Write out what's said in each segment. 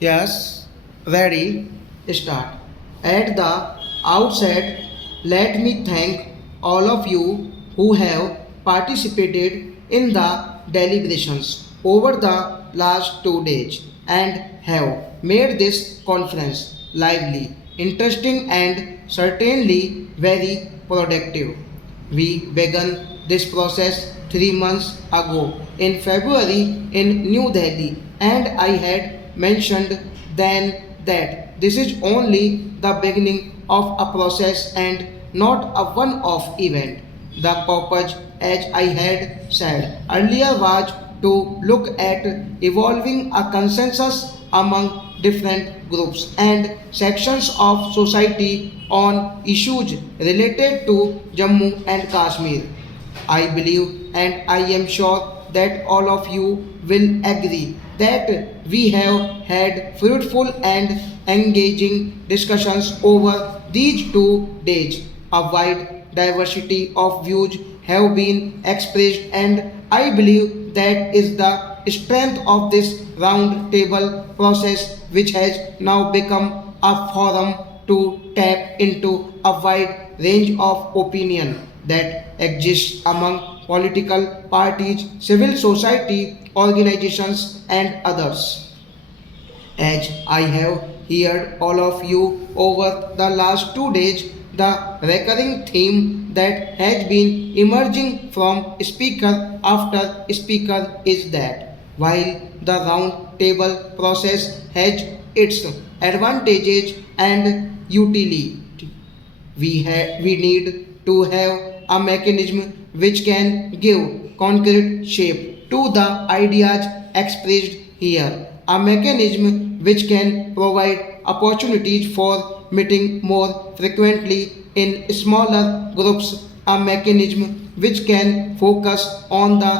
Yes, ready, start. At the outset, let me thank all of you who have participated in the deliberations over the last 2 days and have made this conference lively, interesting, and certainly very productive. We began this process 3 months ago in February in New Delhi, and I had mentioned then that this is only the beginning of a process and not a one off event. The purpose, as I had said earlier, was to look at evolving a consensus among different groups and sections of society on issues related to Jammu and Kashmir. I believe and I am sure that all of you will agree that we have had fruitful and engaging discussions over these 2 days. A wide diversity of views have been expressed, and I believe that is the strength of this round table process, which has now become a forum to tap into a wide range of opinion that exists among political parties, civil society organizations, and others. As I have heard all of you over the last 2 days, the recurring theme that has been emerging from speaker after speaker is that while the round table process has its advantages and utility, we need to have a mechanism which can give concrete shape to the ideas expressed here, a mechanism which can provide opportunities for meeting more frequently in smaller groups, a mechanism which can focus on the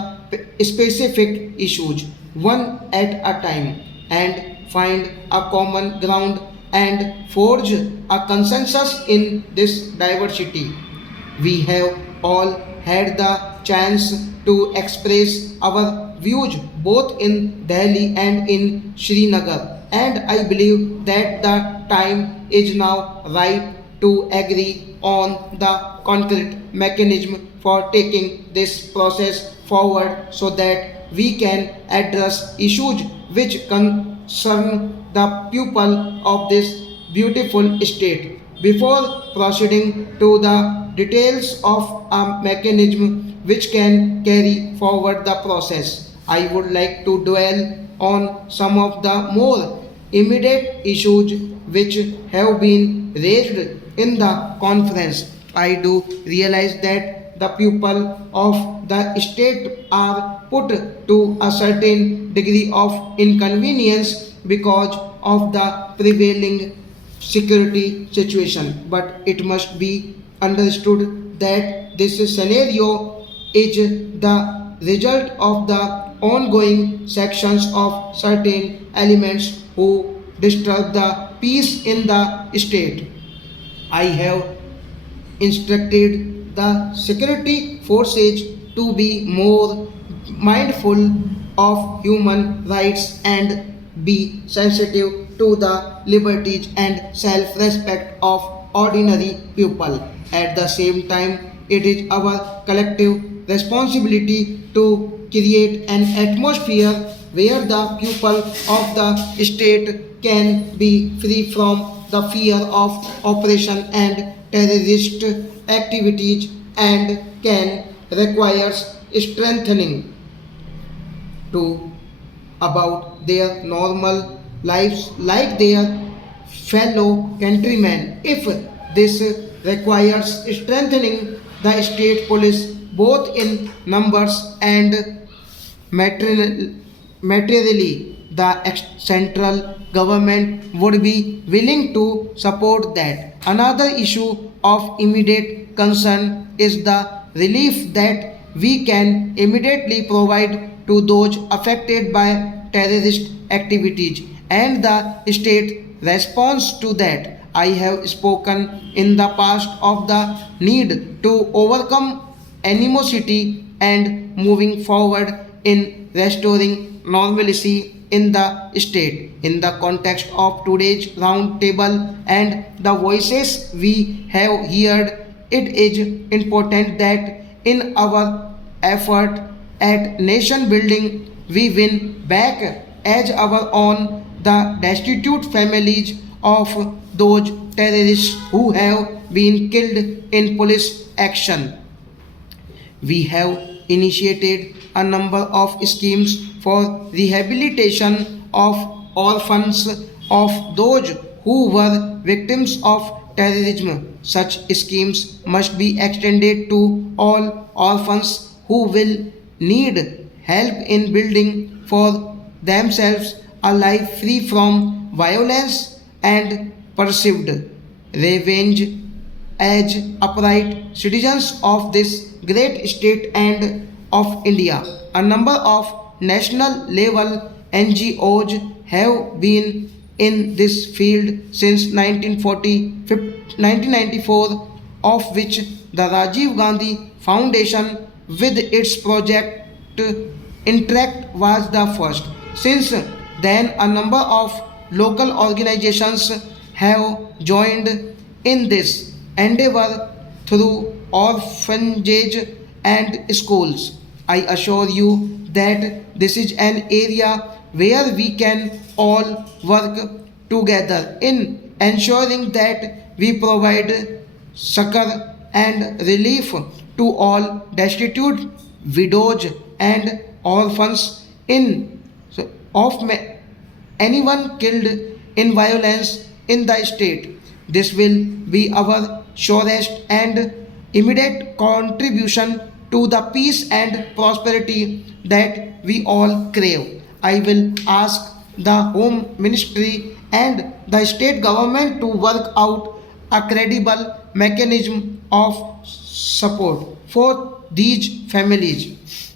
specific issues one at a time and find a common ground and forge a consensus in this diversity. We have all had the chance to express our views both in Delhi and in Srinagar, and I believe that the time is now ripe to agree on the concrete mechanism for taking this process forward so that we can address issues which concern the people of this beautiful state. Before proceeding to the details of a mechanism which can carry forward the process, I would like to dwell on some of the more immediate issues which have been raised in the conference. I do realize that the people of the state are put to a certain degree of inconvenience because of the prevailing security situation, but it must be understood that this scenario is the result of the ongoing sections of certain elements who disturb the peace in the state. I have instructed the security forces to be more mindful of human rights and be sensitive to the liberties and self respect of ordinary people. At the same time, it is our collective responsibility to create an atmosphere where the people of the state can be free from the fear of oppression and terrorist activities and can requires strengthening to about their normal lives like their fellow countrymen. If this requires strengthening the state police both in numbers and materially, the central government would be willing to support that. Another issue of immediate concern is the relief that we can immediately provide to those affected by terrorist activities and the state response to that. I have spoken in the past of the need to overcome animosity and moving forward in restoring normalcy in the state. In the context of today's round table and the voices we have heard, it is important that in our effort at nation building, we win back as our own the destitute families of those terrorists who have been killed in police action. We have initiated a number of schemes for rehabilitation of orphans of those who were victims of terrorism. Such schemes must be extended to all orphans who will need help in building for themselves a life free from violence and perceived revenge as upright citizens of this great state and of India. A number of national level NGOs have been in this field since 1994, of which the Rajiv Gandhi Foundation with its project Interact was the first. Since then, a number of local organizations have joined in this endeavor through orphanages and schools. I assure you that this is an area where we can all work together in ensuring that we provide succor and relief to all destitute widows and orphans in of anyone killed in violence in the state. This will be our surest and immediate contribution to the peace and prosperity that we all crave. I will ask the Home Ministry and the state government to work out a credible mechanism of support for these families.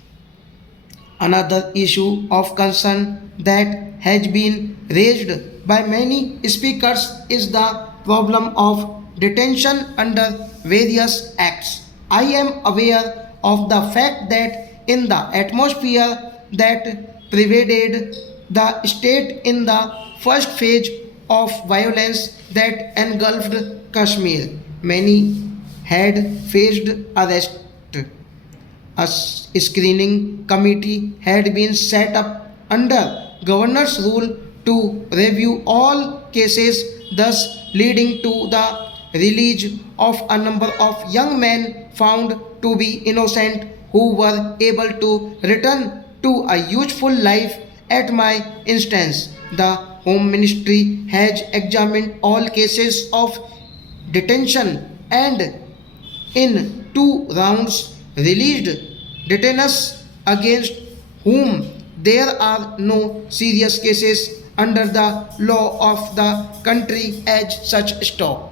Another issue of concern that has been raised by many speakers is the problem of detention under various acts. I am aware of the fact that in the atmosphere that pervaded the state in the first phase of violence that engulfed Kashmir, many had faced arrest. A screening committee had been set up under governor's rule to review all cases, thus leading to the release of a number of young men found to be innocent who were able to return to a useful life. At my instance, the Home Ministry has examined all cases of detention and in two rounds released detainees against whom there are no serious cases under the law of the country as such stop.